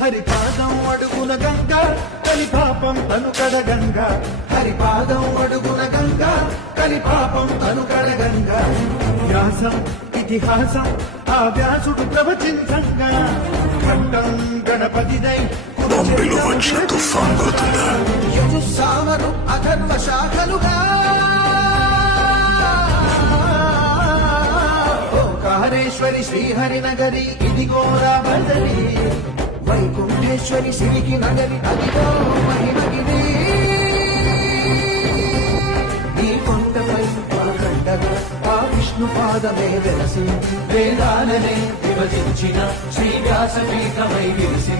హరిపాదం అడుగున గంగ కలి పాపం తను కడగంగ హరిపాదం అడుగున గంగ కలి పాపం తను కడగంగ వ్యాసం ఇతిహాసం ఆ వ్యాసుడు ప్రవచించంగా ఖడ్డం గణపతిదై బాంబేలో వచ్చిన తుఫాన్ గుర్తుందా? యజుస్సామరు అథర్వ శాఖలుగా ఓంకారేశ్వరి శ్రీహరినగరి ఇదిగో రాబదరి వైకుంఠేశ్వరి సిరికి నగరి అదిగో మహిమగిరి ఈ కొండపై పాకండగా ఆ విష్ణు పాదమే వెలసి వేదాలనే విభజించిన శ్రీ వ్యాసపీఠమై విలిసి